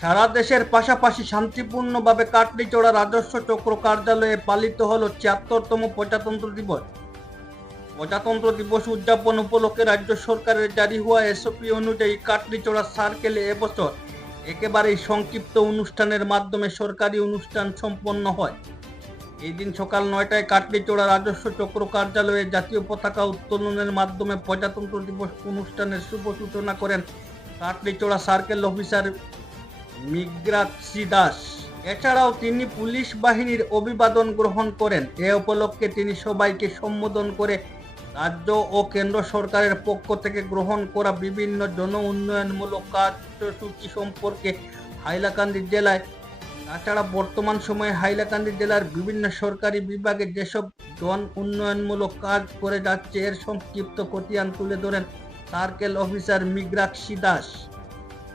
সারা দেশের পাশাপাশি শান্তিপূর্ণভাবে কাটলিচড়া রাজস্ব চক্র কার্যালয়ে পালিত হল ছিয়াত্তরতম প্রজাতন্ত্র দিবস। প্রজাতন্ত্র দিবস উদযাপন উপলক্ষে রাজ্য সরকারের জারি হওয়া এসওপি অনুযায়ী কাটলিচড়া সার্কেলে এবছর একেবারেই সংক্ষিপ্ত অনুষ্ঠানের মাধ্যমে সরকারি অনুষ্ঠান সম্পন্ন হয়। এই দিন সকাল নয়টায় কাটলিচড়া রাজস্ব চক্র কার্যালয়ে জাতীয় পতাকা উত্তোলনের মাধ্যমে প্রজাতন্ত্র দিবস অনুষ্ঠানের শুভ সূচনা করেন কাটলিচড়া সার্কেল অফিসার মিগ্রাৎসি দাস। এছাড়াও তিনি পুলিশ বাহিনীর অভিবাদন গ্রহণ করেন। এ উপলক্ষে তিনি সবাইকে সম্বোধন করে রাজ্য ও কেন্দ্র সরকারের পক্ষ থেকে গ্রহণ করা বিভিন্ন জন উন্নয়নমূলক কার্যসূচি সম্পর্কে হাইলাকান্দি জেলায় তাছাড়া বর্তমান সময়ে হাইলাকান্দি জেলার বিভিন্ন সরকারি বিভাগে যেসব জন উন্নয়নমূলক কাজ করে যাচ্ছে, এর সংক্ষিপ্ত খতিয়ান তুলে ধরেন সার্কেল অফিসার মিগ্রাক্ষী দাস।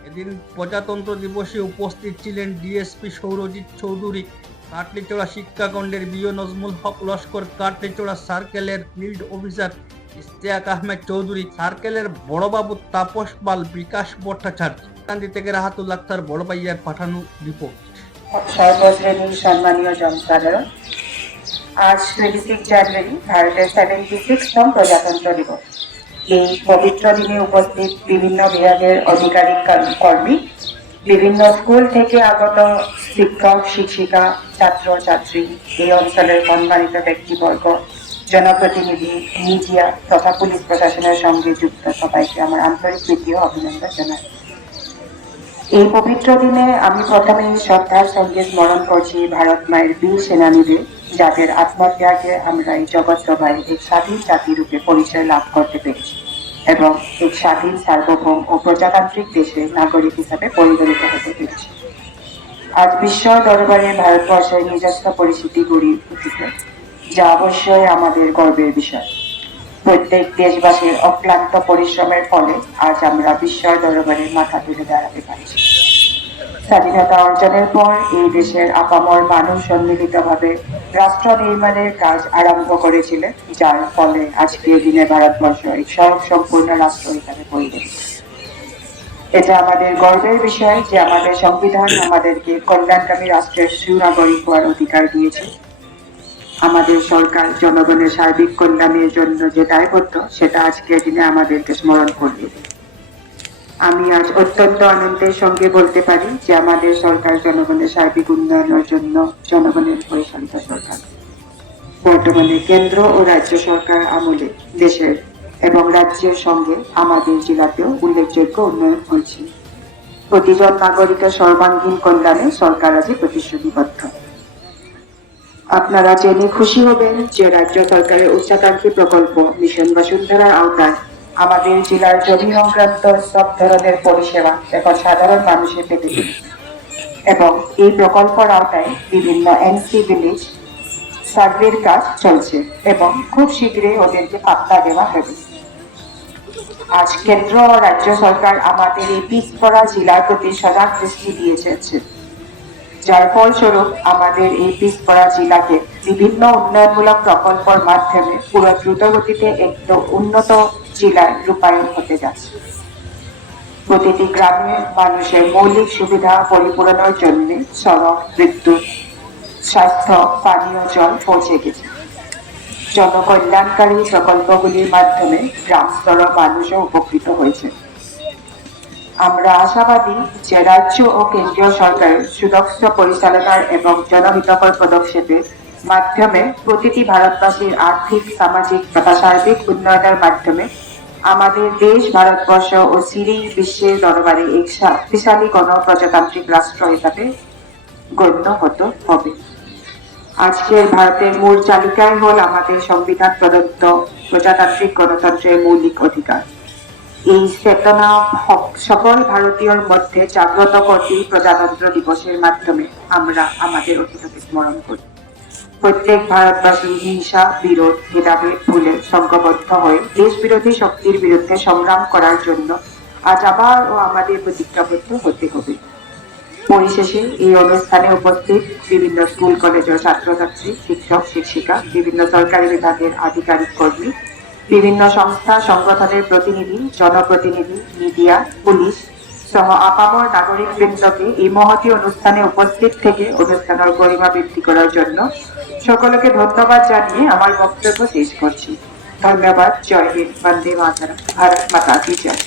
এদিন প্রজাতন্ত্র দিবসে উপস্থিত ছিলেন ডিএসপি সৌরজিৎ চৌধুরী, কাটলিচড়া শিক্ষাখণ্ডের বিও নজমুল হক, লস্কর কাটলিচড়া সার্কেলের ফিল্ড অফিসার ইস্তেয়াক আহমেদ চৌধুরী, সার্কেলের বড়বাবু তাপস পাল, বিকাশ ভট্টাচার্য। কান্দি থেকে রাহাতুল আক্তার বড় ভাইয়ার পাঠানো রিপোর্ট। সম্মানীয় জনসাধারণ, আজ টোয়েন্টি সিক্স জানুয়ারি ভারতের সেভেন্টি সিক্সতম প্রজাতন্ত্র দিবস। এই পবিত্র দিনে উপস্থিত বিভিন্ন বিভাগের আধিকারিক কর্মী, বিভিন্ন স্কুল থেকে আগত শিক্ষক, শিক্ষিকা, ছাত্র, ছাত্রী এই অঞ্চলের সম্মানিত ব্যক্তিবর্গ, জনপ্রতিনিধি, মিডিয়া তথা পুলিশ প্রশাসনের সঙ্গে যুক্ত সবাইকে আমার আন্তরিক প্রীতি অভিনন্দন জানাই। এই পবিত্র দিনে আমি প্রথমে শ্রদ্ধার সঙ্গে স্মরণ করছি ভারত মায়ের বীর সেনানীদের। যাদের আত্মত্যাগে আমরা এই জগৎ সভায় এক স্বাধীন জাতি রূপে পরিচয় লাভ করতে পেরেছি এবং এক স্বাধীন, সার্বভৌম ও প্রজাতান্ত্রিক দেশে নাগরিক হিসাবে পরিগণিত হতে পেরেছি। আজ বিশ্ব দরবারে ভারতবর্ষের নিজস্ব পরিস্থিতি গড়ে উঠেছে, যা অবশ্যই আমাদের গর্বের বিষয়। প্রত্যেক দেশবাসীর অক্লান্ত পরিশ্রমের ফলে আজ আমরা বিশ্ব দরবারে মাথা তুলে দাঁড়াতে পারছি। স্বাধীনতা অর্জনের পর এই দেশের আপামর মানুষ সম্মিলিতভাবে রাষ্ট্র নির্মাণের কাজ আরম্ভ করেছিলেন, যার ফলে আজকের দিনে ভারতবর্ষ এক স্বয়ং সম্পূর্ণ রাষ্ট্র হিসাবে পরিণত এটা আমাদের গর্বের বিষয় যে আমাদের সংবিধান আমাদেরকে কল্যাণকামী রাষ্ট্রের সুনাগরিক হওয়ার অধিকার দিয়েছে আমাদের সরকার জনগণের সার্বিক কল্যাণের জন্য যে দায়বদ্ধ, সেটা আজকের দিনে আমাদেরকে স্মরণ করিয়ে দেয়। আমি আজ অত্যন্ত আনন্দের সঙ্গে বলতে পারি যে আমাদের সরকার জনগণের সার্বিক উন্নয়নের জন্য জনগণের পরিচালিত সরকার। বর্তমানে কেন্দ্র ও রাজ্য সরকার আমলে দেশের এবং রাজ্যের সঙ্গে আমাদের জেলাতেও উল্লেখযোগ্য উন্নয়ন হয়েছে। প্রতিজন নাগরিকের সর্বাঙ্গীন কল্যাণে সরকার আজ প্রতিশ্রুতিবদ্ধ। আপনারা জেনে খুশি হবেন যে রাজ্য সরকারের উচ্চাকাঙ্ক্ষী প্রকল্প মিশন বসুন্ধরার আওতায় আমাদের জেলার জমি সংক্রান্ত সব ধরনের পরিষেবা এখন সাধারণ মানুষের পেতে এবং এই প্রকল্পের আওতায় বিভিন্ন এনসি ভিলেজ সার্ভের কাজ চলছে এবং খুব শীঘ্রই ওদেরকে পাত্তা দেওয়া হবে। আজ কেন্দ্র ও রাজ্য সরকার আমাদের এই পিছপড়া জেলার প্রতি সজাগ দৃষ্টি দিয়েছে যার ফলস্বরূপ আমাদের এই পিছপড়া জেলাকে বিভিন্ন উন্নয়নমূলক প্রকল্পের মাধ্যমে পুরো দ্রুতগতিতে একটু উন্নত জেলায় রূপায়ণ হতে যাচ্ছে। প্রতিটি গ্রামে মানুষের মৌলিক সুবিধা পরিপূরণের জন্য সড়ক, বিদ্যুৎ, স্বাস্থ্য, পানীয় জল পৌঁছে গেছে। জনকল্যাণকারী প্রকল্পগুলির মাধ্যমে গ্রাম স্তরের মানুষও উপকৃত হয়েছে। আমরা আশাবাদী যে রাজ্য ও কেন্দ্রীয় সরকারের সুদক্ষ পরিচালনার এবং জনহিতকর পদক্ষেপের মাধ্যমে প্রতিটি ভারতবাসীর আর্থিক, সামাজিক, তথা সার্বিক উন্নয়নের মাধ্যমে আমাদের দেশ, ভারতবর্ষ ও সিরি বিশ্বের দরবারে এক শক্তিশালী গণপ্রজাতান্ত্রিক রাষ্ট্র হিসাবে গণ্য হতে হবে। আজকের ভারতের মূল চালিকায় হল আমাদের সংবিধান প্রদত্ত প্রজাতান্ত্রিক গণতন্ত্রের মৌলিক অধিকার। এই চেতনা সকল ভারতীয়র মধ্যে জাগ্রত করতে প্রজাতন্ত্র দিবসের মাধ্যমে আমরা আমাদের অতীতকে স্মরণ করি। প্রত্যেক ভারতবাসী হিংসা, বিরোধ, ভেদাভেদ ভুলে সংঘবদ্ধ হয়ে দেশ বিরোধী শক্তির বিরুদ্ধে সংগ্রাম করার জন্য আজ আবারও আমাদের প্রতিজ্ঞাবদ্ধ হতে হবে। পরিশেষে এই অনুষ্ঠানে উপস্থিত বিভিন্ন স্কুল কলেজের ছাত্রছাত্রী, শিক্ষক, শিক্ষিকা, বিভিন্ন সরকারি বিভাগের আধিকারিক কর্মী, বিভিন্ন সংস্থা, সংগঠনের প্রতিনিধি, জনপ্রতিনিধি, মিডিয়া, পুলিশ সহ আপামর নাগরিক বৃন্দকে এই মহতি অনুষ্ঠানে উপস্থিত থেকে অনুষ্ঠানের গরিমা বৃদ্ধি করার জন্য সকলকে ধন্যবাদ জানিয়ে আমার বক্তব্য শেষ করছি। ধন্যবাদ। জয় হিন্দ। বন্দে মাতারা ভারত মাতা কি জয়।